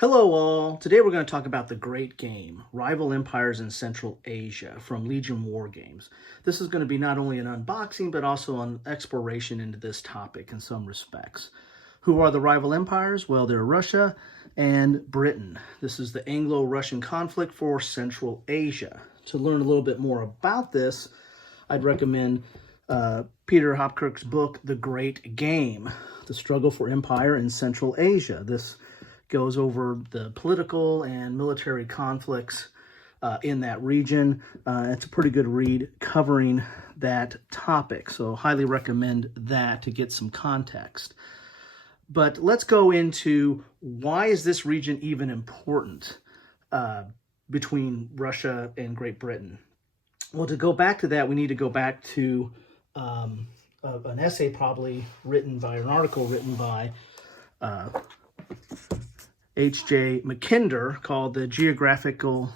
Hello all! Today we're going to talk about the Great Game, Rival Empires in Central Asia from Legion Wargames. This is going to be not only an unboxing, but also an exploration into this topic in some respects. Who are the rival empires? Well, they're Russia and Britain. This is the Anglo-Russian conflict for Central Asia. To learn a little bit more about this, I'd recommend Peter Hopkirk's book, The Great Game, The Struggle for Empire in Central Asia. This goes over the political and military conflicts in that region. It's a pretty good read covering that topic, so highly recommend that to get some context. But let's go into why is this region even important between Russia and Great Britain? Well, to go back to that, we need to go back to an essay probably written by, an article written by H.J. Mackinder called the Geographical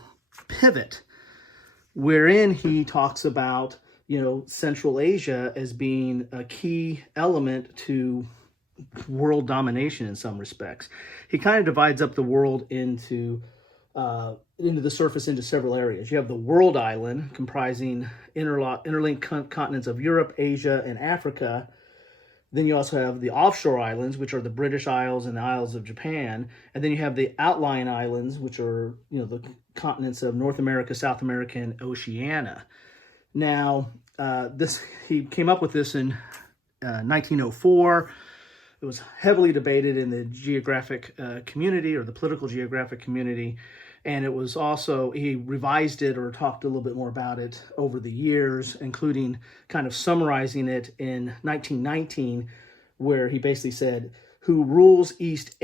Pivot, wherein he talks about, Central Asia as being a key element to world domination in some respects. He kind of divides up the world into the surface into several areas. You have the world island comprising interlinked continents of Europe, Asia, and Africa. Then you also have the offshore islands, which are the British Isles and the Isles of Japan. And then you have the outlying islands, which are, the continents of North America, South America, and Oceania. Now, he came up with this in 1904. It was heavily debated in the geographic community, or the political geographic community. And it was also, he revised it or talked a little bit more about it over the years, including kind of summarizing it in 1919, where he basically said, who rules East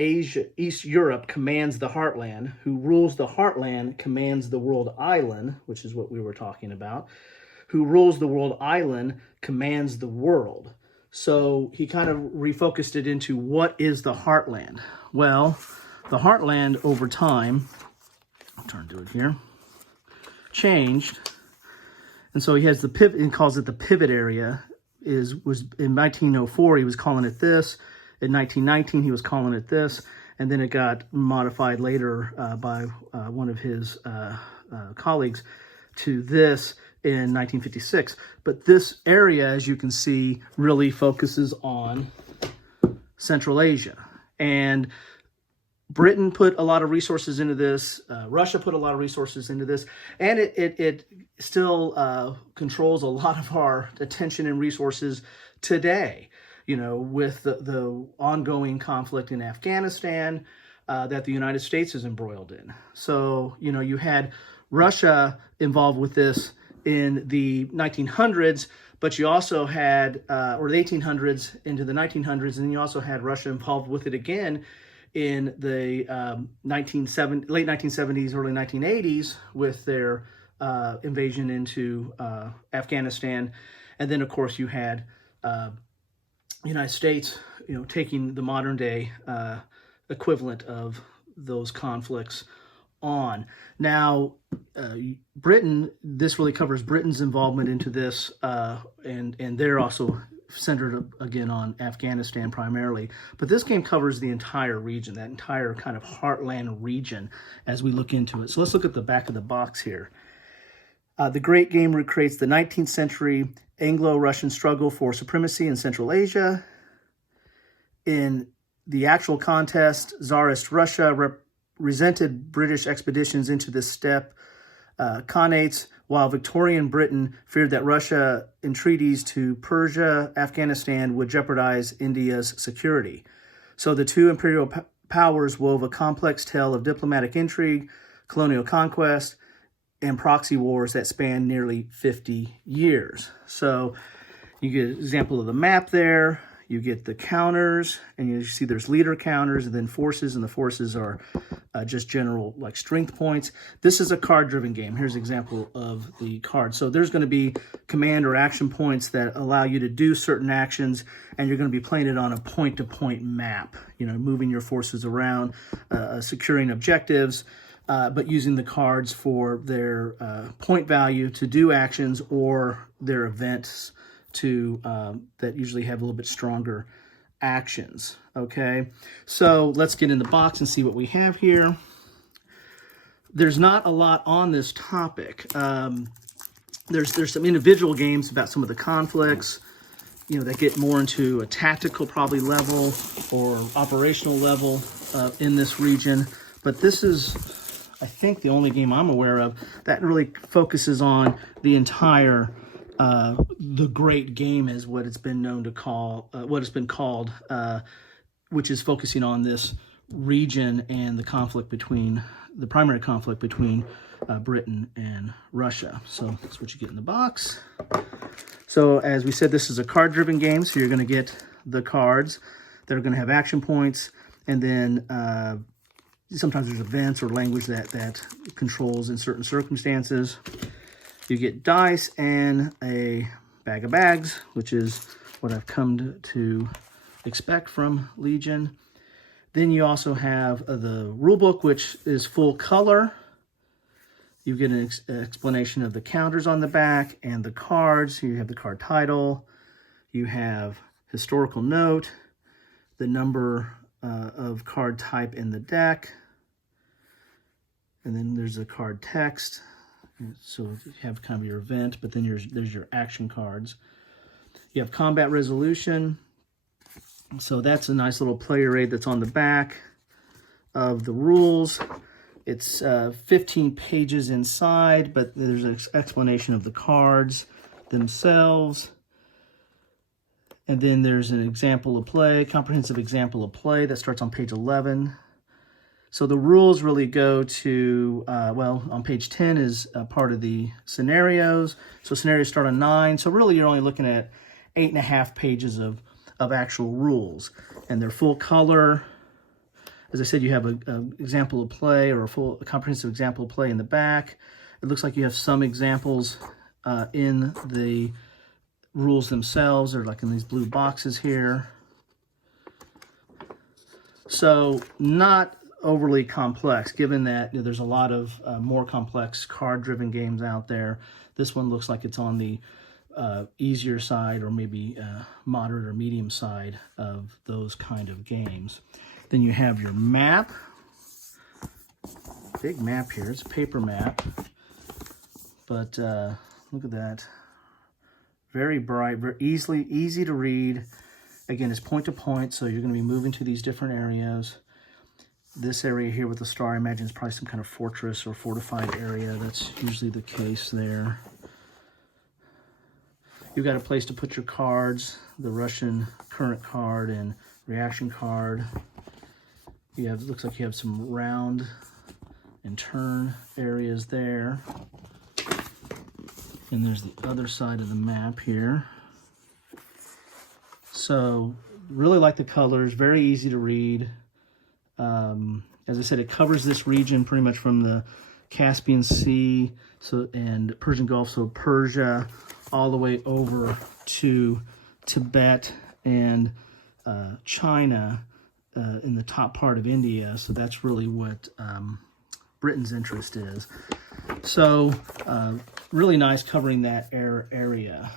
Europe commands the Heartland. Who rules the Heartland commands the world island, which is what we were talking about. Who rules the world island commands the world. So he kind of refocused it into what is the Heartland? Well, the Heartland over time, I'll turn to it here, changed. And so he has the pivot, and calls it the pivot area. Was in 1904, he was calling it this. In 1919, he was calling it this. And then it got modified later by one of his colleagues to this in 1956. But this area, as you can see, really focuses on Central Asia. And Britain put a lot of resources into this. Russia put a lot of resources into this. And it still controls a lot of our attention and resources today, with the ongoing conflict in Afghanistan that the United States is embroiled in. So, you had Russia involved with this in the 1900s, but you also had, or the 1800s into the 1900s, and you also had Russia involved with it again in the late 1970s, early 1980s with their invasion into Afghanistan. And then, of course, you had United States, taking the modern day equivalent of those conflicts on. Now, Britain, this really covers Britain's involvement into this, and they're also centered again on Afghanistan primarily. But this game covers the entire region, that entire kind of heartland region as we look into it. So let's look at the back of the box here. The Great Game recreates the 19th century Anglo-Russian struggle for supremacy in Central Asia. In the actual contest, Tsarist Russia resented British expeditions into the steppe khanates, while Victorian Britain feared that Russia entreaties to Persia, Afghanistan would jeopardize India's security. So the two imperial powers wove a complex tale of diplomatic intrigue, colonial conquest, and proxy wars that spanned nearly 50 years. So you get an example of the map there. You get the counters, and you see there's leader counters, and then forces, and the forces are just general like strength points. This is a card-driven game. Here's an example of the card. So there's going to be command or action points that allow you to do certain actions, and you're going to be playing it on a point-to-point map, moving your forces around, securing objectives, but using the cards for their point value to do actions or their events to that usually have a little bit stronger actions. Okay, so let's get in the box and see what we have here. There's not a lot on this topic. There's some individual games about some of the conflicts, that get more into a tactical probably level or operational level in this region. But this is, I think, the only game I'm aware of that really focuses on the entire, the great game is what it's been known to call, what it's been called, which is focusing on this region and the conflict between, the primary conflict between Britain and Russia. So that's what you get in the box. So as we said, this is a card-driven game, so you're going to get the cards that are going to have action points, and then sometimes there's events or language that controls in certain circumstances. You get dice and a bag of bags, which is what I've come to expect from Legion. Then you also have the rule book, which is full color. You get an explanation of the counters on the back and the cards. You have the card title. You have historical note, the number of card type in the deck. And then there's a card text. So you have kind of your event, but then there's your action cards. You have combat resolution. So that's a nice little player aid that's on the back of the rules. It's 15 pages inside, but there's an explanation of the cards themselves. And then there's an example of play, comprehensive example of play that starts on page 11. So the rules really go to, well, on page 10 is part of the scenarios. So scenarios start on 9. So really you're only looking at 8.5 pages of actual rules. And they're full color. As I said, you have an example of play or a comprehensive example of play in the back. It looks like you have some examples in the rules themselves. They're like in these blue boxes here. So not overly complex, given that there's a lot of more complex card-driven games out there. This one looks like it's on the easier side, or maybe moderate or medium side of those kind of games. Then you have your map. Big map here. It's a paper map. But look at that. Very bright, very easy to read. Again, it's point to point, so you're going to be moving to these different areas. This area here with the star, I imagine, is probably some kind of fortress or fortified area. That's usually the case there. You've got a place to put your cards, the Russian current card and reaction card. You have, it looks like you have some round and turn areas there. And there's the other side of the map here. So really like the colors, very easy to read. As I said, it covers this region pretty much from the Caspian Sea and Persian Gulf, so Persia, all the way over to Tibet and China in the top part of India. So that's really what Britain's interest is. So really nice covering that area.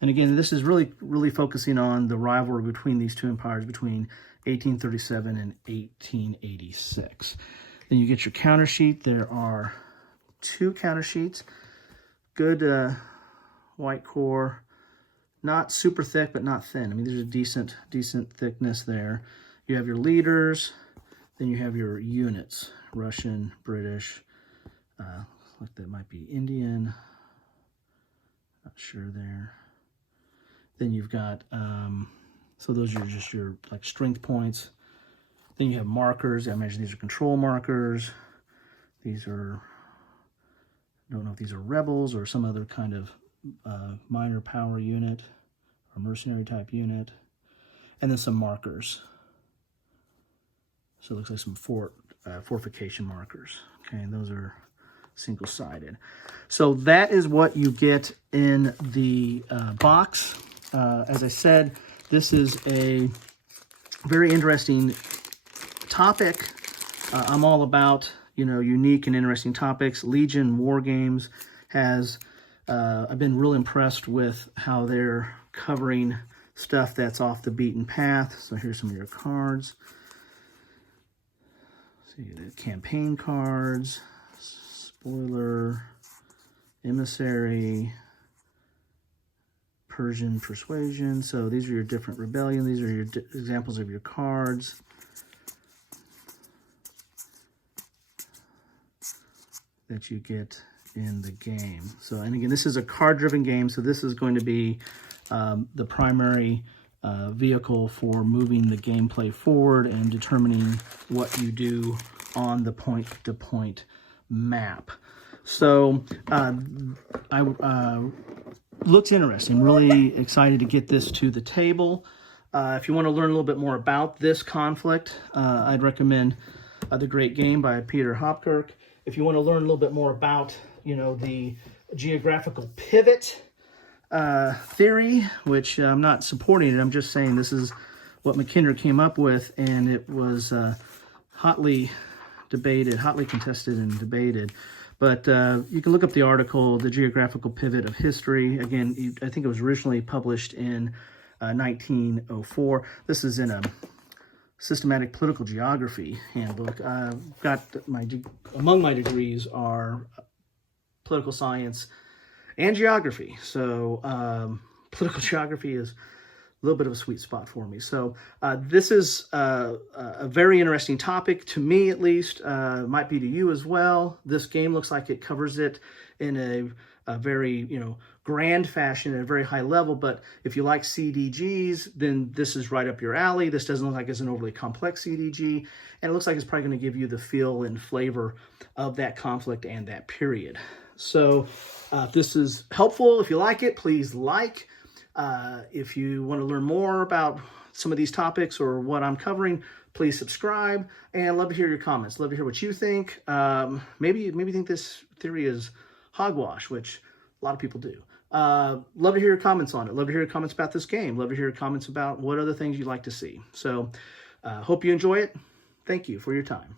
And again, this is really focusing on the rivalry between these two empires between 1837 and 1886. Then you get your counter sheet. There are 2 counter sheets. Good white core. Not super thick, but not thin. I mean, there's a decent thickness there. You have your leaders. Then you have your units. Russian, British. Like that might be Indian. Not sure there. Then you've got, so those are just your like strength points. Then you have markers. I imagine these are control markers. These are, I don't know if these are rebels or some other kind of minor power unit or mercenary type unit. And then some markers. So it looks like some fortification markers. Okay, and those are single-sided. So that is what you get in the box. As I said, this is a very interesting topic. I'm all about, unique and interesting topics. Legion Wargames has, I've been real impressed with how they're covering stuff that's off the beaten path. So here's some of your cards. See the campaign cards, spoiler, emissary, Persian persuasion. So these are your different rebellion. These are your examples of your cards. That you get in the game. So, and again, this is a card-driven game, so this is going to be the primary vehicle for moving the gameplay forward and determining what you do on the point-to-point map. So, looks interesting. Really excited to get this to the table. If you want to learn a little bit more about this conflict, I'd recommend The Great Game by Peter Hopkirk. If you want to learn a little bit more about, the geographical pivot theory, which I'm not supporting it, I'm just saying this is what Mackinder came up with, and it was hotly contested and debated. But you can look up the article, The Geographical Pivot of History. Again, I think it was originally published in 1904. This is in a systematic political geography handbook. Among my degrees are political science and geography. So political geography is a little bit of a sweet spot for me. So this is a very interesting topic to me, at least. Might be to you as well. This game looks like it covers it in a very, grand fashion at a very high level. But if you like CDGs, then this is right up your alley. This doesn't look like it's an overly complex CDG, and it looks like it's probably going to give you the feel and flavor of that conflict and that period. So if this is helpful, if you like it, please like. If you want to learn more about some of these topics or what I'm covering, please subscribe, and I'd love to hear your comments. Love to hear what you think. Maybe you think this theory is hogwash, which a lot of people do. Love to hear your comments on it. Love to hear your comments about this game. Love to hear your comments about what other things you'd like to see. So hope you enjoy it. Thank you for your time.